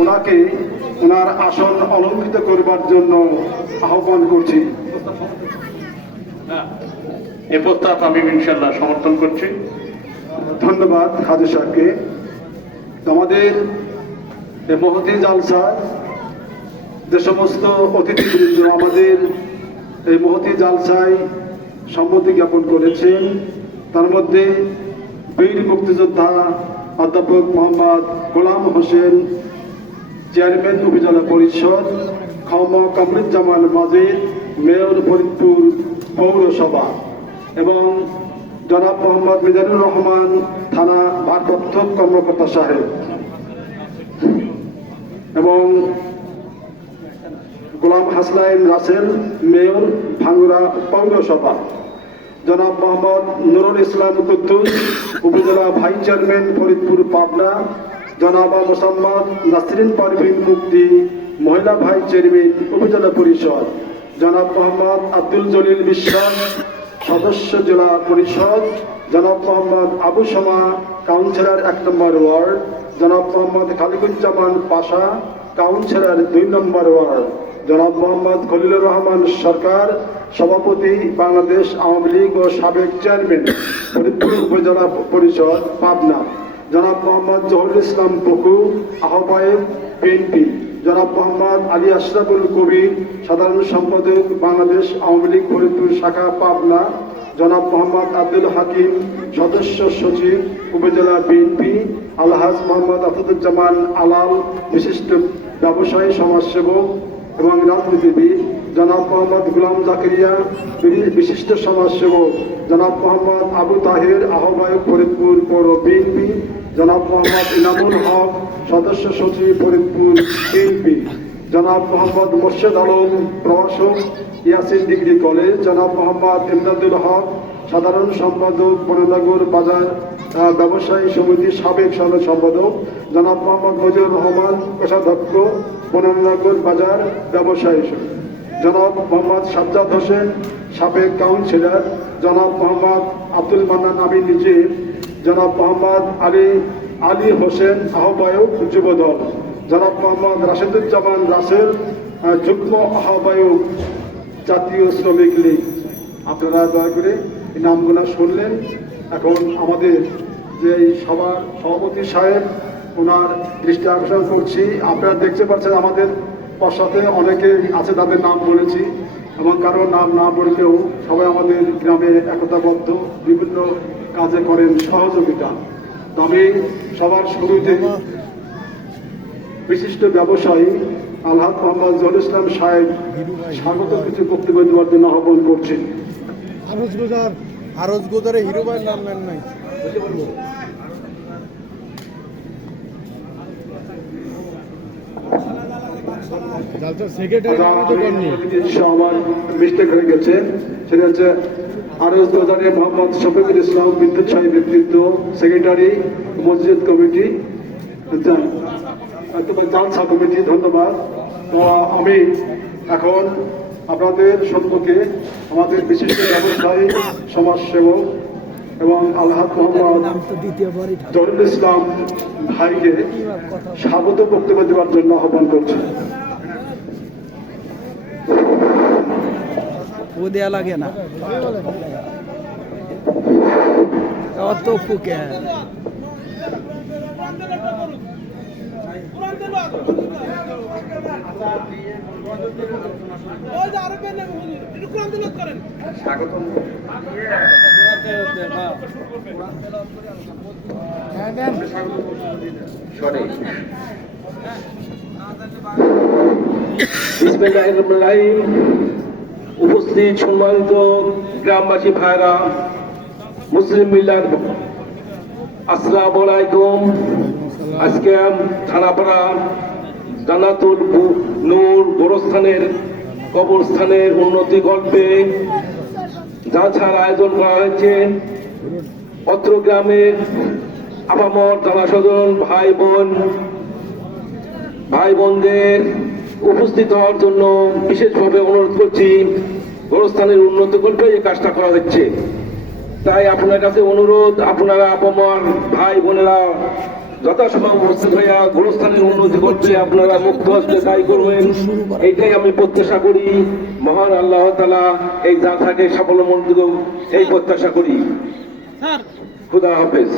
ওনাকে ওনার আসন অলঙ্কৃত করবার জন্য আহ্বান করছি। এ প্রস্তাব আমি ইনশাল্লাহ সমর্থন করছি। ধন্যবাদ হাজি সাহেবকে। আমাদের এই মহতি জালসায় যে সমস্ত অতিথিবৃন্দ আমাদের এই মহতি জালসায় সম্মতি জ্ঞাপন করেছেন, তার মধ্যে বীর মুক্তিযোদ্ধা অধ্যাপক মোহাম্মদ গোলাম হোসেন, চেয়ারম্যান উপজেলা পরিষদ, খাওমা কামরুজ্জামান মাজিদ, মেয়র ফরিদপুর পৌরসভা, এবং জনাব মোহাম্মদ মিজানুর রহমান, থানা ভারপ্রাপ্ত কর্মকর্তা সাহেব, এবং গোলাম হাসনাইন রাসেল, মেয়র ভাঙ্গুড়া পৌরসভা, জনাব মোহাম্মদ নুরুল ইসলাম কুদ্দুস, উপজেলা ভাইস চেয়ারম্যান ফরিদপুর পাবনা, জনাবা মোসাম্মদ নাসরিন পারভিন মুক্তি, মহিলা ভাইস চেয়ারম্যান উপজেলা পরিষদ, জনাব মোহাম্মদ আব্দুল জলিল বিশ্বাস, সদস্য জেলা পরিষদ, জনাব মোহাম্মদ আবু শামা, কাউন্সিলর 1 নম্বর ওয়ার্ড, জনাব মোহাম্মদ খালিকুজ্জামান পাশা, কাউন্সিলর 2 নম্বর ওয়ার্ড, জনাব মোহাম্মদ খলিলুর রহমান সরকার, সভাপতি বাংলাদেশ আওয়ামী লীগ ও সাবেক চেয়ারম্যান ফরিদপুর উপজেলা পরিষদ পাবনা, জনাব মোহাম্মদ জহুরুল ইসলাম পকু, আহ্বায়ক বিএনপি, জনাব মোহাম্মদ আলী আশরাফুল কবির, সাধারণ সম্পাদক বাংলাদেশ আওয়ামী লীগ ফরিদপুর শাখা পাবনা, জনাব মোহাম্মদ আব্দুল হাকিম, সদস্য সচিব উপজেলা বিএনপি, আলহাজ মোহাম্মদ আসাদুজ্জামান আলাল, বিশিষ্ট ব্যবসায়ী সমাজসেবক এবং রাজনীতিবিদ, জনাব মোহাম্মদ গুলাম জাকারিয়া, বিশিষ্ট সমাজসেবক, জনাব মোহাম্মদ আবু তাহের, আহ্বায়ক ফরিদপুর পৌর বিএনপি, জনাব মোহাম্মদ ইনামুল হক, সদস্য সচিব ফরিদপুর বিএনপি, জনাব মোহাম্মদ মোর্শেদ আলম, প্রভাষক ইয়াসিন ডিগ্রি কলেজ, জনাব মোহাম্মদ ইমদাদুল হক, সাধারণ সম্পাদক বননগর বাজার ব্যবসায়ী সমিতির সাবেক সাধারণ সম্পাদক, জনাব মোহাম্মদ মজিবুর রহমান, কোষাধ্যক্ষ বননগর বাজার ব্যবসায়ী সমিতি, জনাব মোহাম্মদ সাজ্জাদ হোসেন, সাবেক কাউন্সিলর, জনাব মোহাম্মদ আব্দুল মান্নান আমিন নিজের, জনাব মোহাম্মদ আলী হোসেন, আহ্বায়ক যুবদল, জনাব মোহাম্মদ রাশেদুজ্জামান রাসেল, যুগ্ম আহ্বায়ক জাতীয় শ্রমিক লীগ। আপনারা দয়া করে এই নামগুলো শুনলেন। এখন আমাদের যে সভার সভাপতি সাহেব, ওনার দৃষ্টি আকর্ষণ করছি। আপনারা দেখতে পাচ্ছেন আমাদের পশ্চাতে অনেকে আছে, তাদের নাম বলেছি, এবং কারো নাম না বললেও সবাই আমাদের গ্রামে একতাবদ্ধ, বিভিন্ন কাজে করেন সহযোগিতা। তবে সবার শুরুতে বিশিষ্ট ব্যবসায়ী আলহাজ মোহাম্মদ জহুরুল ইসলাম সাহেব স্বাগত কিছু বক্তব্য দেওয়ার জন্য আহ্বান করছি। আরজ গোদারে হিরো ভাইয়ের নাম নেন নাই। আমার মিস্টেক হয়ে গেছে, সেটা হচ্ছে আরজ গোদারে মোহাম্মদ শফিকুল ইসলাম, বিদ্যুৎ সাহেব ব্যক্তিত্ব, সেক্রেটারি মসজিদ কমিটি, জালসা কমিটি। ধন্যবাদ। তো আমি এখন আপনাদের সম্পর্কে আমাদের বিশিষ্ট ব্যবসায়ী, সমাজসেবক এবং আলহাজ মোহাম্মদ জহুরুল ইসলাম ভাইকে স্বাগত বক্তব্য দেওয়ার জন্য আহ্বান করছি। ও দেয়া লাগে না অত ফুকে। উপস্থিত সম্মানিত গ্রামবাসী ভাইরা, মুসলিম মিল্লাত, আসসালামু আলাইকুম। আজকে থানাপাড়া জান্নাতুল নূর গোরস্থানের কবরস্থানের উন্নতি গল্পে জালসার আয়োজন করা হয়েছে। অত্র গ্রামের আপামর জানা স্বজন ভাই বোনদের উপস্থিত হওয়ার জন্য বিশেষভাবে অনুরোধ করছি। গোরস্থানের উন্নতি গল্পে এই কাজটা করা হচ্ছে, তাই আপনার কাছে অনুরোধ, আপনারা আপামর ভাই বোনেরা যথাসময় উপস্থিত হইয়া গোরস্থানের উন্নতি করতে আপনারা মুক্ত হস্তে দায়ী করবেন, এইটাই আমি প্রত্যাশা করি। মহান আল্লাহ তাআলা এই যাত্রাকে সাফল্যমণ্ডিত এই প্রত্যাশা করি। খুদা হাফেজ।